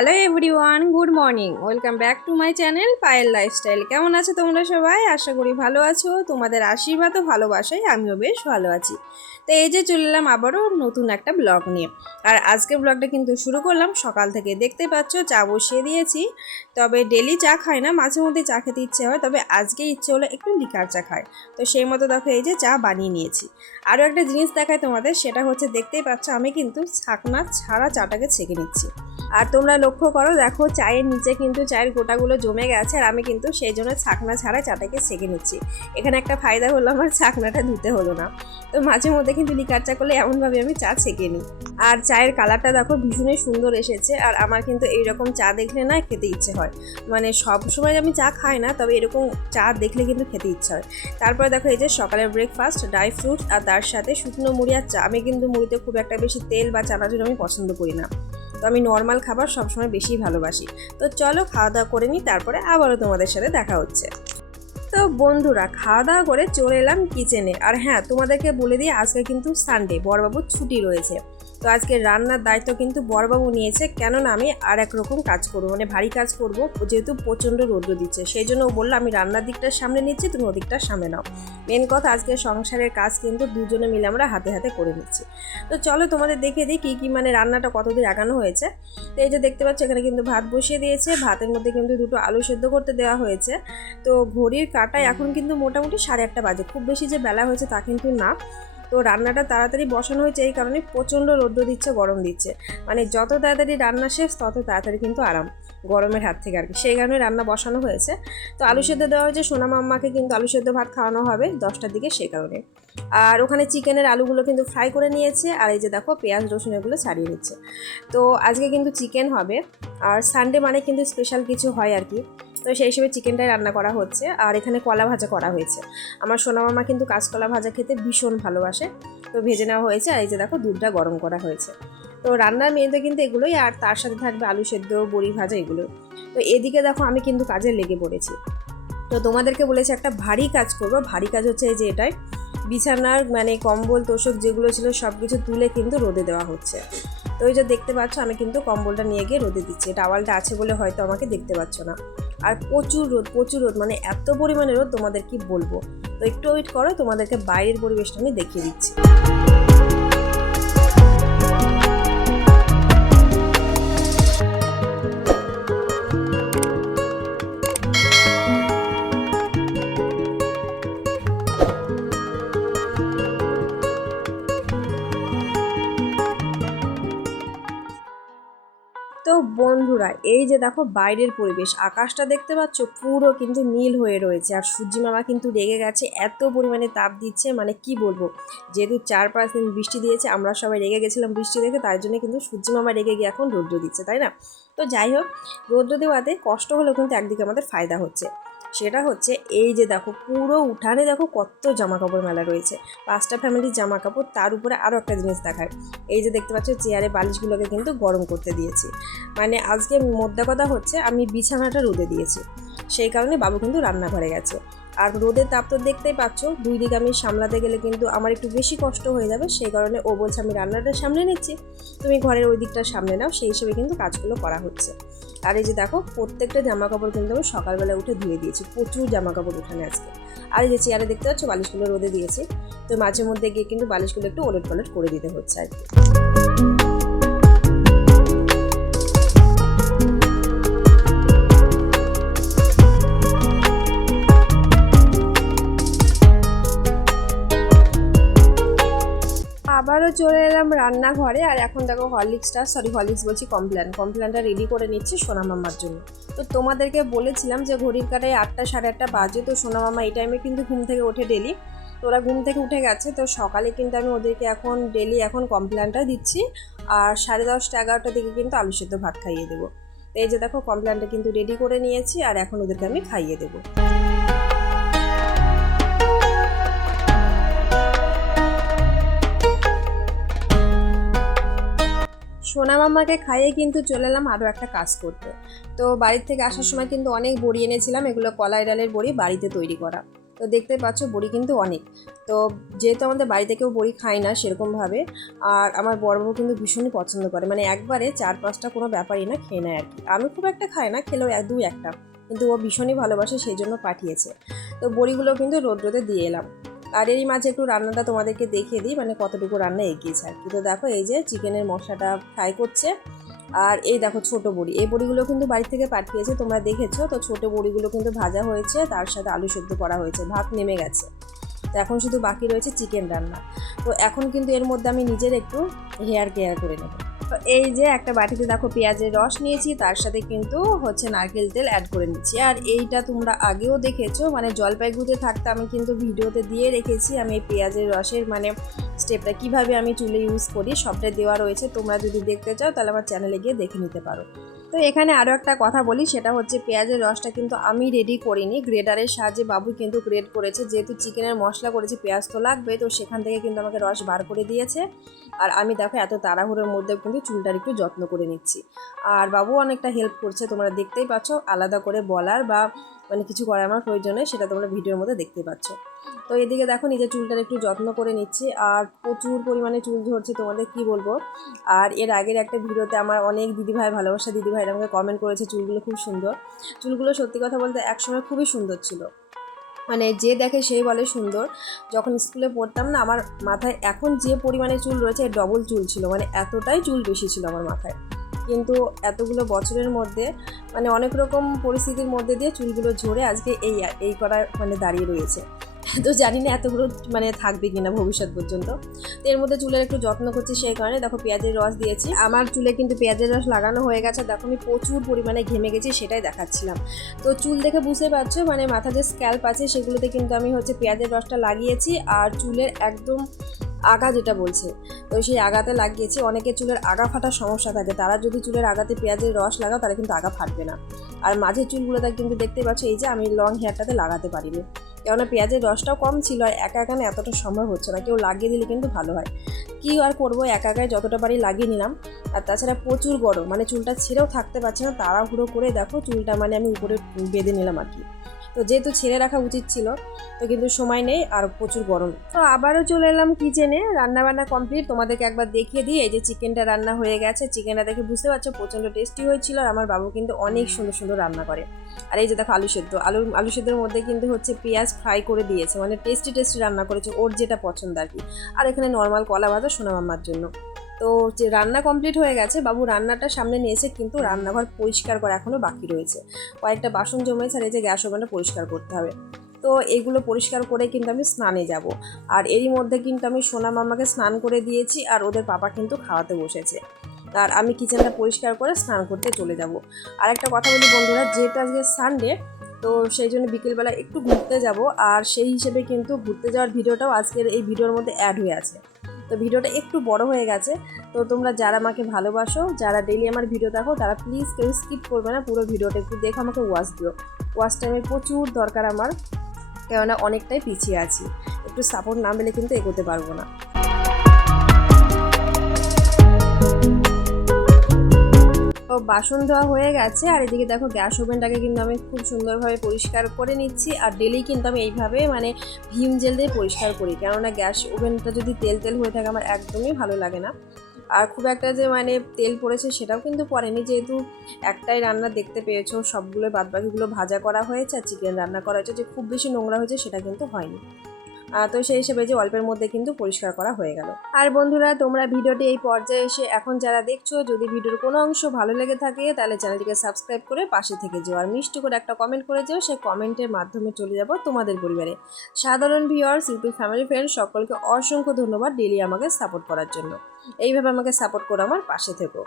Hello everyone good morning welcome back to my channel Payel lifestyle কেমন আছে তোমরা সবাই? আশা করি ভালো আছো। তোমাদের আশীর্বাদ ও ভালোবাসায় আমিও বেশ ভালো আছি। তো এই যে চলে এলাম আবারও নতুন একটা ব্লগ নিয়ে। আর আজকে ব্লগটা কিন্তু শুরু করলাম সকাল থেকে। দেখতে পাচ্ছ, চা বসিয়ে দিয়েছি। তবে ডেলি চা খায় না, মাঝে মধ্যে চা খেতে ইচ্ছে হয়, তবে আজকে ইচ্ছে হলো একটু লিকার চা খায়। তো সেই মতো দেখো এই যে চা বানিয়ে নিয়েছি। আরও একটা জিনিস দেখায় তোমাদের, সেটা হচ্ছে দেখতেই পাচ্ছ আমি কিন্তু ছাকনা ছাড়া চাটাকে ছেঁকে নিচ্ছি। আর তোমরা লক্ষ্য করো, দেখো চায়ের নিচে কিন্তু চায়ের গোটাগুলো জমে গেছে, আর আমি কিন্তু সেই জন্য ছাকনা ছাড়া চাটাকে সেঁকে নিচ্ছি। এখানে একটা ফায়দা হলো, আমার ছাকনাটা ধুতে হলো না। তো মাঝে মধ্যে কিন্তু লিকার চা করলে এমনভাবে আমি চা ছেঁকে নিই। আর চায়ের কালারটা দেখো ভীষণই সুন্দর এসেছে, আর আমার কিন্তু এইরকম চা দেখলে না খেতে ইচ্ছে হয়। মানে সব সময় আমি চা খাই না, তবে এরকম চা দেখলে কিন্তু খেতে ইচ্ছা হয়। তারপরে দেখো এই যে সকালের ব্রেকফাস্ট ড্রাই ফ্রুটস আর তার সাথে শুকনো মুড়ি আর চা। আমি কিন্তু মুড়িতে খুব একটা বেশি তেল বা চানা চানাচুর আমি পছন্দ করি না। তো আমি নর্মাল খাবার সবসময় বেশি ভালোবাসি। তো চলো খাওয়া দাওয়া করে নিই, তারপরে আবারও তোমাদের সাথে দেখা হচ্ছে। তো বন্ধুরা খাওয়া দাওয়া করে চলে এলাম কিচেনে আর হ্যাঁ তোমাদেরকে বলে দিই, আজকে কিন্তু সানডে বড়বাবুর ছুটি রয়েছে। তো আজকে রান্নার দায়িত্ব কিন্তু বড়বাবু নিয়েছে, কেননা আমি আর এক রকম কাজ করব মানে ভারী কাজ করব যেহেতু প্রচণ্ড রৌদ্র দিচ্ছে, সেই জন্য ও বলল, আমি রান্নার দিকটা সামনে নিচ্ছি, তুমি ওদিকটা সামনে নাও। মেন কথা আজকে সংসারের কাজ কিন্তু দুজনে মিলে আমরা হাতে হাতে করে নিচ্ছি। তো চলো তোমাদের দেখে দিই, কী কী মানে রান্নাটা কতদূর আগানো হয়েছে। তো এই যে দেখতে পাচ্ছ, এখানে কিন্তু ভাত বসিয়ে দিয়েছে, ভাতের মধ্যে কিন্তু দুটো আলু সেদ্ধ করতে দেওয়া হয়েছে। তো ঘড়ির কাটায় এখন কিন্তু মোটামুটি সাড়ে আটটা বাজে, খুব বেশি যে বেলা হয়েছে তা কিন্তু না। তো রান্নাটা তাড়াতাড়ি বসানো হয়েছে, এই কারণে প্রচণ্ড রোদ্র দিচ্ছে, গরম দিচ্ছে। মানে যত তাড়াতাড়ি রান্না শেষ, তত তাড়াতাড়ি কিন্তু আরাম, গরমের হাত থেকে আর কি সেই কারণে রান্না বসানো হয়েছে। তো আলু সেদ্ধ দেওয়া হয়েছে, সোনা মাম্মাকে কিন্তু আলু সেদ্ধ ভাত খাওয়ানো হবে দশটার দিকে, সেই কারণে। আর ওখানে চিকেনের আলুগুলো কিন্তু ফ্রাই করে নিয়েছে, আর এই যে দেখো পেঁয়াজ, রসুন এগুলো ছাড়িয়ে নিচ্ছে। তো আজকে কিন্তু চিকেন হবে, আর সানডে মানে কিন্তু স্পেশাল কিছু হয় আর কি। তো সেই হিসেবে চিকেনটাই রান্না করা হচ্ছে, আর এখানে কলা ভাজা করা হয়েছে। আমার সোনা মামা কিন্তু কাঁচকলা ভাজা খেতে ভীষণ ভালোবাসে। তো ভেজে নেওয়া হয়েছে, আর এই যে দেখো দুধটা গরম করা হয়েছে। তো রান্নার মেনুতে কিন্তু এগুলোই, আর তার সাথে থাকবে আলু সেদ্ধ, বড়ি ভাজা এগুলো। তো এদিকে দেখো আমি কিন্তু কাজে লেগে পড়েছি। তো তোমাদেরকে বলেছি একটা ভারী কাজ করব। ভারী কাজ হচ্ছে এই যে এটাই বিছানার মানে কম্বল, তোষক যেগুলো ছিল সব কিছু তুলে কিন্তু রোদে দেওয়া হচ্ছে। তো ওই যে দেখতে পাচ্ছ, আমি কিন্তু কম্বলটা নিয়ে গিয়ে রোদে দিচ্ছি। টাওয়ালটা আছে বলে হয়তো আমাকে দেখতে পাচ্ছ না। আর প্রচুর রোদ প্রচুর রোদ মানে এত পরিমাণে রোদ তোমাদের কি বলব? তো একটু ওয়েট করো, তোমাদেরকে বাইরের পরিবেশটা আমি দেখিয়ে দিচ্ছি। বন্ধুরা, এই যে দেখো বাইরের পরিবেশ, আকাশটা দেখতে পাচ্ছ পুরো কিন্তু নীল হয়ে রয়েছে আর সূর্যি মামা কিন্তু রেগে গেছে, এত পরিমাণে তাপ দিচ্ছে মানে কি বলব? যেহেতু চার পাঁচ দিন বৃষ্টি দিয়েছে, আমরা সবাই রেগে গেছিলাম বৃষ্টি দেখে তার জন্য কিন্তু সূর্যি মামা রেগে গিয়ে এখন রৌদ্র দিচ্ছে, তাই না? তো যাই হোক, রৌদ্র দেওয়াতে কষ্ট হলেও কিন্তু একদিকে আমাদের ফায়দা হচ্ছে। সেটা হচ্ছে এই যে দেখো, পুরো উঠানে দেখো কত জামা কাপড় মেলা রয়েছে। পাঁচটা ফ্যামিলির জামা কাপড় তার উপরে আরও একটা জিনিস দেখায়। এই যে দেখতে পাচ্ছ, চেয়ারে বালিশগুলোকে কিন্তু গরম করতে দিয়েছি। মানে আজকে মোদ্দা কথা হচ্ছে, আমি বিছানাটা রোদে দিয়েছি। সেই কারণে বাবু কিন্তু রান্নাঘরে গেছে। আর রোদের তাপ তো দেখতেই পাচ্ছ, দুই দিকে আমি সামলাতে গেলে কিন্তু আমার একটু বেশি কষ্ট হয়ে যাবে, সেই কারণে ও বলছে আমি রান্নাটা সামনে নিচ্ছি, তুমি ঘরের ওই দিকটা সামনে নাও, সেই হিসেবে কিন্তু কাজগুলো করা হচ্ছে। আর এই যে দেখো, প্রত্যেকটা জামা কাপড় কিন্তু আমি সকালবেলা উঠে ধুয়ে দিয়েছি, প্রচুর জামা কাপড় উঠানে আজকে। আর এই যে চেয়ারে দেখতে পাচ্ছ, বালিশগুলো রোদে দিয়েছি, তো মাঝে মধ্যে গিয়ে কিন্তু বালিশগুলো একটু ওলেট পালট করে দিতে হচ্ছে আর কি। আবারও রান্নাঘরে আর এখন দেখো হরলিক্সটা সরি হরলিক্স বলছি কমপ্ল্যান কমপ্ল্যানটা রেডি করে নিচ্ছি সোনা মামার জন্য। তো তোমাদেরকে বলেছিলাম যে ঘড়ির কাটায় আটটা সাড়ে আটটা বাজে, তো সোনা মামা এই টাইমে কিন্তু ঘুম থেকে ওঠে ডেলি তো ওরা ঘুম থেকে উঠে গেছে, তো সকালে কিন্তু আমি ওদেরকে এখন ডেলি এখন কমপ্ল্যানটা দিচ্ছি আর সাড়ে দশটা এগারোটার দিকে কিন্তু আলু সেদ্ধ ভাত খাইয়ে দেবো। তো এই যে দেখো কমপ্ল্যানটা কিন্তু রেডি করে নিয়েছি আর এখন ওদেরকে আমি খাইয়ে দেবো। সোনা মামাকে খাইয়ে কিন্তু চলে এলাম আরও একটা কাজ করতে। তো বাড়ির থেকে আসার সময় কিন্তু অনেক বড়ি এনেছিলাম, এগুলো কলাই ডালের বড়ি বাড়িতে তৈরি করা। তো দেখতে পাচ্ছ বড়ি কিন্তু অনেক। তো যেহেতু আমাদের বাড়িতে কেউ বড়ি খায় না সেরকমভাবে, আর আমার বড় বউ কিন্তু ভীষণই পছন্দ করে। মানে একবারে চার পাঁচটা কোনো ব্যাপারই না খেয়ে নেয় আর কি আমি খুব একটা খাই না, খেলেও এক, দুই একটা। কিন্তু ও ভীষণই ভালোবাসে, সেই জন্য পাঠিয়েছে। তো বড়িগুলো কিন্তু রোদ রোদে দিয়ে এলাম। আর এরই মাঝে একটু রান্নাটা তোমাদেরকে দেখিয়ে দিই মানে কতটুকু রান্না এগিয়েছে আর কি। তো দেখো, এই যে চিকেনের মশলাটা ফ্রাই করছে। আর এই দেখো ছোট বড়ি। এই বড়িগুলো কিন্তু বাড়ি থেকে পাঠিয়েছে, তোমরা দেখেছ? তো ছোট বড়িগুলো কিন্তু ভাজা হয়েছে, তার সাথে আলু সেদ্ধ করা হয়েছে, ভাত নেমে গেছে। তো এখন শুধু বাকি রয়েছে চিকেন রান্না। তো এখন কিন্তু এর মধ্যে আমি নিজের একটু হেয়ার কেয়ার করে নেব। এই যে একটা বাটিতে দেখো পেঁয়াজের রস নিয়েছি, তার সাথে কিন্তু হচ্ছে নারকেল তেল অ্যাড করে নিচ্ছি। আর এইটা তোমরা আগেও দেখেছ মানে জলপাইগুড়িতে থাকতে আমি কিন্তু ভিডিওতে দিয়ে রেখেছি, আমি এই পেঁয়াজের রসের মানে স্টেপটা কীভাবে আমি চুলে ইউজ করি সবটা দেওয়া রয়েছে। তোমরা যদি দেখতে চাও, তাহলে আমার চ্যানেলে গিয়ে দেখে নিতে পারো। তো এখানে আরও একটা কথা বলি, সেটা হচ্ছে পেঁয়াজের রসটা কিন্তু আমি রেডি করিনি। গ্রেডারের সাহায্যে বাবু কিন্তু গ্রেড করেছে। যেহেতু চিকেনের মশলা করেছে, পেঁয়াজ তো লাগবে। তো সেখান থেকে কিন্তু আমাকে রস বার করে দিয়েছে। আর আমি দেখো এত তাড়াহুড়োর মধ্যে কিন্তু চুলটার একটু যত্ন করে নিচ্ছি। আর বাবু অনেকটা হেল্প করছে, তোমরা দেখতেই পাচ্ছ। আলাদা করে বলার বা মানে কিছু করার আমার প্রয়োজন সেটা তোমরা ভিডিওর মধ্যে দেখতে পাচ্ছ। তো এদিকে দেখো নিজের চুলটার একটু যত্ন করে নিচ্ছি আর প্রচুর পরিমাণে চুল ঝরছে তোমাদের কি বলব? আর এর আগের একটা ভিডিওতে আমার অনেক দিদিভাই, ভালোবাসা দিদিভাই আমাকে কমেন্ট করেছে চুলগুলো খুব সুন্দর। চুলগুলো সত্যি কথা বলতে একসময় খুবই সুন্দর ছিল। মানে যে দেখে সেই বলে সুন্দর। যখন স্কুলে পড়তাম না, আমার মাথায় এখন যে পরিমাণে চুল রয়েছে ডবল চুল ছিল। মানে এতটাই চুল বেশি ছিল আমার মাথায়। কিন্তু এতগুলো বছরের মধ্যে মানে অনেক রকম পরিস্থিতির মধ্যে দিয়ে চুলগুলো ঝরে আজকে এই এই করার মানে দাঁড়িয়ে রয়েছে। তো জানি না এতগুলো মানে থাকবে কিনা ভবিষ্যৎ পর্যন্ত। তো এর মধ্যে চুলের একটু যত্ন করছি সেই কারণে। দেখো পেঁয়াজের রস দিয়েছি। আমার চুলে কিন্তু পেঁয়াজের রস লাগানো হয়ে গেছে। দেখো আমি প্রচুর পরিমাণে ঘেমে গেছি, সেটাই দেখাচ্ছিলাম। তো চুল দেখে বুঝতে পারছ মানে মাথা যে স্ক্যাল্প আছে সেগুলোতে কিন্তু আমি হচ্ছে পেঁয়াজের রসটা লাগিয়েছি আর চুলের একদম আগা যেটা বলছে, তো সেই আগাতে লাগিয়েছি। অনেকে চুলের আগা ফাটার সমস্যা থাকে। তারা যদি চুলের আগাতে পেঁয়াজের রস লাগাও, তাহলে কিন্তু আগা ফাটবে না। আর মাঝের চুলগুলোতে কিন্তু দেখতে পাচ্ছ, এই যে আমি লং হেয়ারটাতে লাগাতে পারিনি। কেননা পেঁয়াজের রসটাও কম ছিল আর একা একা এতটা সম্ভব হচ্ছে না। কেউ লাগিয়ে দিলে কিন্তু ভালো হয়। কী আর করব? একা একাই যতটা পারি লাগিয়ে নিলাম। আর তাছাড়া প্রচুর গরম। মানে চুলটা ছেড়েও থাকতে পারছে না। তাড়াহুড়ো করে দেখো চুলটা মানে আমি উপরে বেঁধে নিলাম আর কি। তো যেহেতু ছেড়ে রাখা উচিত ছিল, তো কিন্তু সময় নেই আর প্রচুর গরম। তো আবারও চলে এলাম কিচেনে রান্না বান্না কমপ্লিট তোমাদেরকে একবার দেখিয়ে দিই, এই যে চিকেনটা রান্না হয়ে গেছে। চিকেনটা দেখে বুঝতে পারছ, প্রচণ্ড টেস্টি হয়েছিল আর আমার বাবু কিন্তু অনেক সুন্দর সুন্দর রান্না করে। আর এই যে দেখো আলু সেদ্ধ। আলু আলু সেদ্ধের মধ্যে কিন্তু হচ্ছে পেঁয়াজ ফ্রাই করে দিয়েছে। মানে টেস্টি টেস্টি রান্না করেছে, ওর যেটা পছন্দ আর কি। আর এখানে নর্মাল কলা ভাজা সোনা মাম্মার জন্য। তো যে রান্না কমপ্লিট হয়ে গেছে, বাবু রান্নাটা সামনে নিয়েছে কিন্তু রান্নাঘর পরিষ্কার করা এখনও বাকি রয়েছে। কয়েকটা বাসন জমেছে আর এই যে গ্যাস ওভেনটা পরিষ্কার করতে হবে। তো এগুলো পরিষ্কার করে কিন্তু আমি স্নানে যাব। আর এরই মধ্যে কিন্তু আমি সোনা মামাকে স্নান করে দিয়েছি আর ওদের পাপা কিন্তু খাওয়াতে বসেছে। আর আমি কিচেনটা পরিষ্কার করে স্নান করতে চলে যাব। আর একটা কথা বলি বন্ধুরা, যেহেতু আজকে সানডে তো সেই জন্য বিকেলবেলা একটু ঘুরতে যাব। আর সেই হিসেবে কিন্তু ঘুরতে যাওয়ার ভিডিওটাও আজকের এই ভিডিওর মধ্যে অ্যাড হয়ে আছে। তো ভিডিওটা একটু বড় হয়ে গেছে। তো তোমরা যারা আমাকে ভালোবাসো, যারা ডেলি আমার ভিডিও দেখো, তারা প্লিজ কেউ স্কিপ করবে না, পুরো ভিডিওটা একটু দেখো, আমাকে ওয়াচ দিও। ওয়াচ টাইমে প্রচুর দরকার আমার, কেননা অনেকটাই পিছিয়ে আছি। একটু সাপোর্ট না পেলে কিন্তু এগোতে পারব না। তো বাসন ধোয়া হয়ে গেছে, আর এদিকে দেখো গ্যাস ওভেনটাকে কিন্তু আমি খুব সুন্দরভাবে পরিষ্কার করে নিচ্ছি, আর ডেলি কিন্তু আমি এইভাবে মানে ভিম জেল দিয়ে পরিষ্কার করি, কেননা গ্যাস ওভেনটা যদি তেল তেল হয়ে থাকে আমার একদমই ভালো লাগে না। আর খুব একটা যে মানে তেল পড়েছে সেটাও কিন্তু পড়েনি, যেহেতু একটাই রান্না দেখতে পেয়েছ, সবগুলো বাদবাকিগুলো ভাজা করা হয়েছে, আর চিকেন রান্না করা হয়েছে, যে খুব বেশি নোংরা হয়েছে সেটা কিন্তু হয়নি। তো সেই হিসেবে যে অল্পের মধ্যে কিন্তু পরিষ্কার করা হয়ে গেল। আর বন্ধুরা, তোমরা ভিডিওটি এই পর্যায়ে এসে এখন যারা দেখছ, যদি ভিডিওর কোনো অংশ ভালো লেগে থাকে, তাহলে চ্যানেলটিকে সাবস্ক্রাইব করে পাশে থেকে যেও। আর মিষ্টি করে একটা কমেন্ট করে যেও সেই কমেন্টের মাধ্যমে চলে যাব তোমাদের পরিবারে। সাধারণ ভিউয়ার্স ইউটিউব ফ্যামিলি ফ্রেন্ড সকলকে অসংখ্য ধন্যবাদ ডেলি আমাকে সাপোর্ট করার জন্য। এইভাবে আমাকে সাপোর্ট করো আমার পাশে থেকো।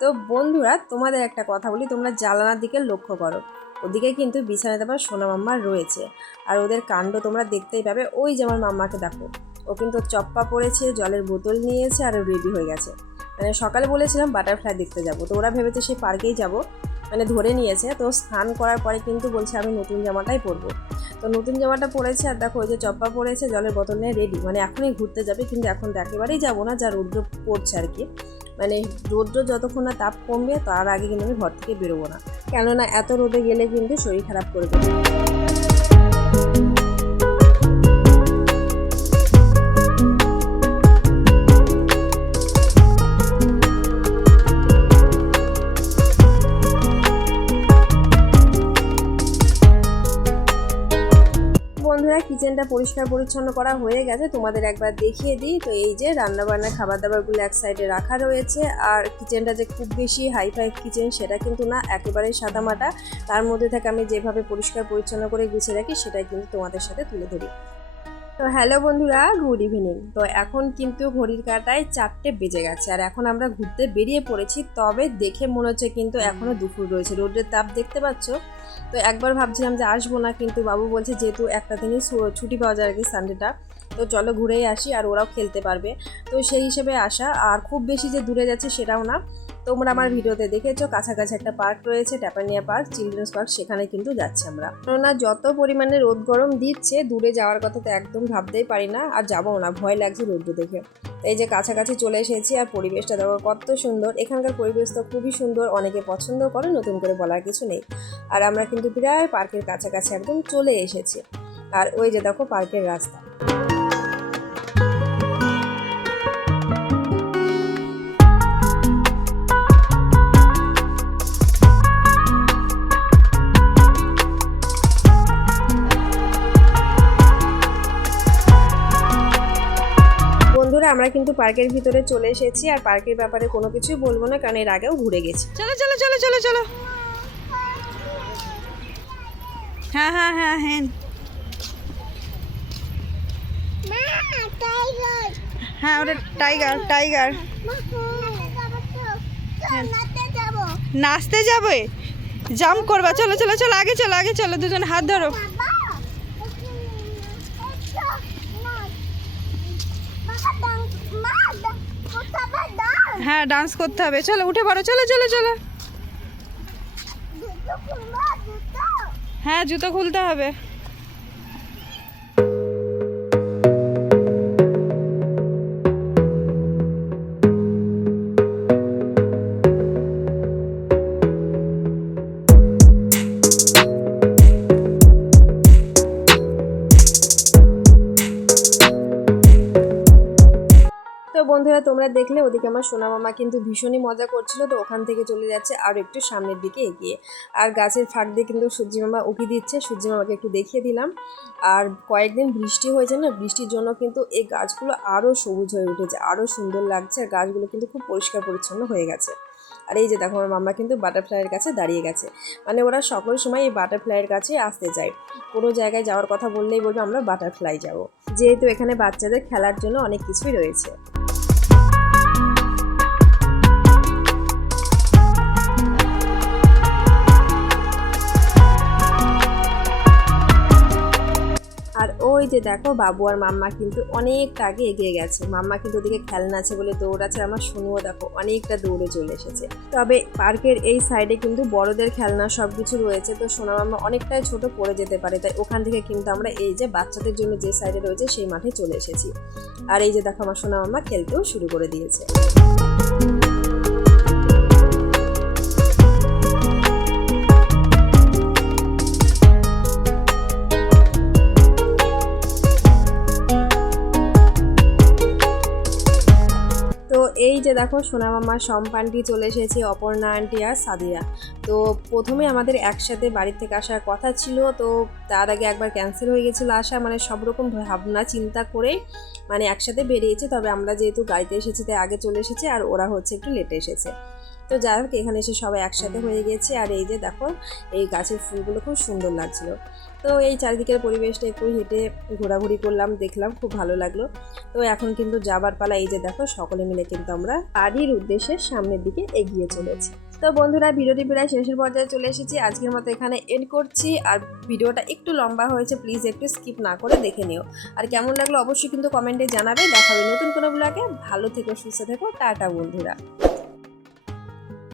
তো বন্ধুরা, তোমাদের একটা কথা বলি, তোমরা জ্বালানার দিকে লক্ষ্য করো। ওদিকে কিন্তু বিছানাতে আবার সোনা মাম্মার রয়েছে। আর ওদের কাণ্ড তোমরা দেখতেই পাবে, ওই যে আমার মাম্মাকে দেখো। ও কিন্তু চপ্পা পড়েছে জলের বোতল নিয়েছে, আর রেডি হয়ে গেছে। মানে সকালে বলেছিলাম বাটারফ্লাই দেখতে যাব, তো ওরা ভেবেছে সেই পার্কেই যাব। মানে ধরে নিয়েছে, তো স্নান করার পরে কিন্তু বলছে আমি নতুন জামাটাই পরবো। তো নতুন জামাটা পরেছে, আর দেখো ওই যে চপ্পা পরেছে, জলের বোতল নিয়ে রেডি মানে এখনই ঘুরতে যাবে, কিন্তু এখন তো একেবারেই যাব না, যা রৌদ্র পড়ছে আর কি। মানে রৌদ্র যতক্ষণ না তাপ কমবে, তার আগে কিন্তু আমি ঘর থেকে বেরোবো না। কেননা এত রোদে গেলে কিন্তু শরীর খারাপ করবে কিচেনটা পরিষ্কার পরিচ্ছন্ন করা হয়ে গেছে, তোমাদের একবার দেখিয়ে দিই। তো এই যে রান্নাবান্না খাবার দাবারগুলো এক সাইডে রাখা রয়েছে, আর কিচেনটা যে খুব বেশি হাই ফাই কিচেন সেটা কিন্তু না, একেবারে সাদামাটা তার মধ্যে থেকে আমি যেভাবে পরিষ্কার পরিচ্ছন্ন করে গুছিয়ে রাখি, সেটাই কিন্তু তোমাদের সাথে তুলে ধরি। তো হ্যালো বন্ধুরা, গুড ইভিনিং। তো এখন কিন্তু ঘড়ির কাটায় চারটে বেজে গেছে আর এখন আমরা ঘুরতে বেরিয়ে পড়েছি, তবে দেখে মনে হচ্ছে কিন্তু এখনও দুপুর রয়েছে। রোদের তাপ দেখতে পাচ্ছ? তো একবার ভাবছিলাম যে আসব না, কিন্তু বাবু বলছে যেহেতু একটা দিনই ছুটি পাওয়া যায় আর কি সানডেটা তো চলো ঘুরেই আসি আর ওরাও খেলতে পারবে। তো সেই হিসেবে আসা, আর খুব বেশি যে দূরে যাচ্ছে সেটাও না। তোমরা আমার ভিডিওতে দেখেছ, কাছাকাছি একটা পার্ক রয়েছে, ট্যাপানিয়া পার্ক, চিলড্রেন্স পার্ক, সেখানে কিন্তু যাচ্ছি আমরা। কেননা যত পরিমাণে রোদ গরম দিচ্ছে, দূরে যাওয়ার কথা তো একদম ভাবতেই পারি না, আর যাব না, ভয় লাগছে রোদ্র দেখে। এই যে কাছাকাছি চলে এসেছি, আর পরিবেশটা দেখো কত সুন্দর। এখানকার পরিবেশ তো খুবই সুন্দর, অনেকে পছন্দ করে, নতুন করে বলার কিছু নেই। আর আমরা কিন্তু প্রায় পার্কের কাছাকাছি একদম চলে এসেছি। আর ওই যে দেখো পার্কের রাস্তা। আমরা কিন্তু পার্কের ভিতরে চলে এসেছি আর পার্কের ব্যাপারে কোনো কিছুই বলব না কারণ এর আগেও ঘুরে গেছি। চলো চলো চলো চলো চলো। হ্যাঁ হ্যাঁ হ্যাঁ হ্যাঁ হ্যাঁ ওটা টাইগার টাইগার নাচতে যাবে। জাম্প করবা। চলো চলো চলো আগে চলো আগে চলো দুজন হাত ধরো। হ্যাঁ ডান্স করতে হবে। চলো উঠে পড়ো। চলো চলো চলো। হ্যাঁ জুতো খুলতে হবে। তোমরা দেখলে, ওদিকে আমার সোনা মামা কিন্তু ভীষণই মজা করছিল, তো ওখান থেকে চলে যাচ্ছে আর একটু সামনের দিকে এগিয়ে। আর গাছের ফাঁক দিয়ে কিন্তু সূর্যি মামা উকি দিচ্ছে, সূর্যি মামাকে একটু দেখিয়ে দিলাম। আর কয়েকদিন বৃষ্টি হয়েছে না, বৃষ্টির জন্য কিন্তু এই গাছগুলো আরও সবুজ হয়ে উঠেছে আরও সুন্দর লাগছে, আর গাছগুলো কিন্তু খুব পরিষ্কার পরিচ্ছন্ন হয়ে গেছে। আর এই যে দেখো, আমার মাম্মা কিন্তু বাটারফ্লাইয়ের কাছে দাঁড়িয়ে গেছে। মানে ওরা সকল সময় এই বাটারফ্লাইয়ের কাছে আসতে যায় কোনো জায়গায় যাওয়ার কথা বললেই বলবে, আমরা বাটারফ্লাই যাব। যেহেতু এখানে বাচ্চাদের খেলার জন্য অনেক কিছুই রয়েছে। ওই যে দেখো বাবু আর মাম্মা কিন্তু অনেকটা আগে এগিয়ে গেছে। মাম্মা কিন্তু ওদিকে খেলনা আছে বলে দৌড়াচ্ছে আর আমার শুনুও দেখো অনেকটা দৌড়ে চলে এসেছে। তবে পার্কের এই সাইডে কিন্তু বড়দের খেলনা সব কিছু রয়েছে। তো সোনা মাম্মা অনেকটাই ছোট পড়ে যেতে পারে। তাই ওখান থেকে কিন্তু আমরা এই যে বাচ্চাদের জন্য যে সাইডে রয়েছে সেই মাঠে চলে এসেছি। আর এই যে দেখো আমার সোনা মাম্মা খেলতেও শুরু করে দিয়েছে। দেখো সোনা মামার সম্পানটি চলে এসেছে, অপর্ণা আন্টি আর সাদিয়া তো প্রথমে আমাদের একসাথে বাড়ি থেকে আসার কথা ছিল, তো তার আগে একবার ক্যান্সেল হয়ে গেছিল আসা মানে সব রকম ভাবনা, চিন্তা করে মানে একসাথে বেরিয়েছে, তবে আমরা যেহেতু গাড়িতে এসেছি, তাই আগে চলে এসেছে আর ওরা হচ্ছে একটু লেটে এসেছে। তো যাই হোক এখানে এসে সবাই একসাথে হয়ে গেছে। আর এই যে দেখো এই গাছের ফুলগুলো খুব সুন্দর লাগছিল। তো এই চারিদিকের পরিবেশটা একটু হেঁটে ঘোরাঘুরি করলাম দেখলাম খুব ভালো লাগল। তো এখন কিন্তু যাবার পালা এই যে দেখো সকলে মিলে কিন্তু আমরা বাড়ির উদ্দেশ্যে সামনের দিকে এগিয়ে চলেছি। তো বন্ধুরা ভিডিওটি প্রায় শেষের পর্যায়ে চলে এসেছি। আজকের মতো এখানে এড করছি। আর ভিডিওটা একটু লম্বা হয়েছে প্লিজ একটু স্কিপ না করে দেখে নিও। আর কেমন লাগল অবশ্যই কিন্তু কমেন্টে জানাবে। দেখাবে নতুন কোনো ব্লগে ভালো থেকো সুস্থ থেকো। টাটা বন্ধুরা।